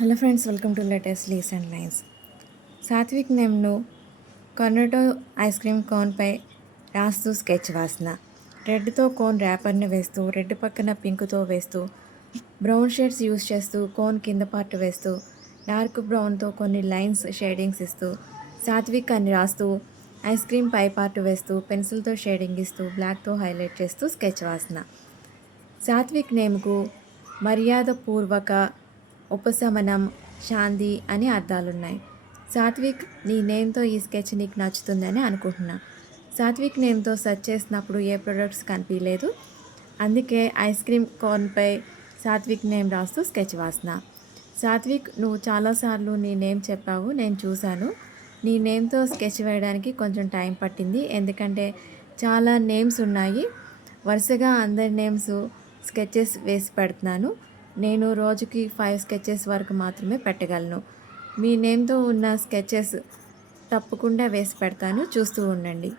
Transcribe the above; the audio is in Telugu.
Hello friends, welcome to latest leaves and lines. Satvik నేమ్ను కర్నటో ఐస్ క్రీమ్ కోన్పై రాస్తూ స్కెచ్ వాసన. రెడ్తో కోన్ ర్యాపర్ని వేస్తూ, రెడ్ పక్కన పింక్తో వేస్తూ, బ్రౌన్ షేడ్స్ యూజ్ చేస్తూ, కోన్ కింద పార్ట్ వేస్తూ, డార్క్ బ్రౌన్తో కొన్ని లైన్స్ షేడింగ్స్ ఇస్తూ, సాత్విక్ అని రాస్తూ, ఐస్ క్రీమ్ పై పార్ట్ వేస్తూ, పెన్సిల్తో షేడింగ్ ఇస్తూ, బ్లాక్తో హైలైట్ చేస్తూ స్కెచ్ వాసన. సాత్విక్ నేమ్కు మర్యాదపూర్వక, ఉపశమనం, శాంతి అని అర్థాలున్నాయి. సాత్విక్, నీ నేమ్తో ఈ స్కెచ్ నీకు నచ్చుతుందని అనుకుంటున్నా. సాత్విక్ నేమ్తో సెర్చ్ చేసినప్పుడు ఏ ప్రొడక్ట్స్ కనిపించలేదు, అందుకే ఐస్ క్రీమ్ కోన్పై సాత్విక్ నేమ్ రాస్తూ స్కెచ్ వాసన. సాత్విక్, నువ్వు చాలాసార్లు నీ నేమ్ చెప్పావు, నేను చూశాను. నీ నేమ్తో స్కెచ్ వేయడానికి కొంచెం టైం పట్టింది, ఎందుకంటే చాలా నేమ్స్ ఉన్నాయి. వరుసగా అందరి నేమ్స్ స్కెచెస్ వేసి పెడుతున్నాను. నేను రోజుకి 5 స్కెచెస్ వరకు మాత్రమే పెట్టగలను. మీ నేమ్తో ఉన్న స్కెచెస్ తప్పకుండా వేసి పెడతాను, చూస్తూ ఉండండి.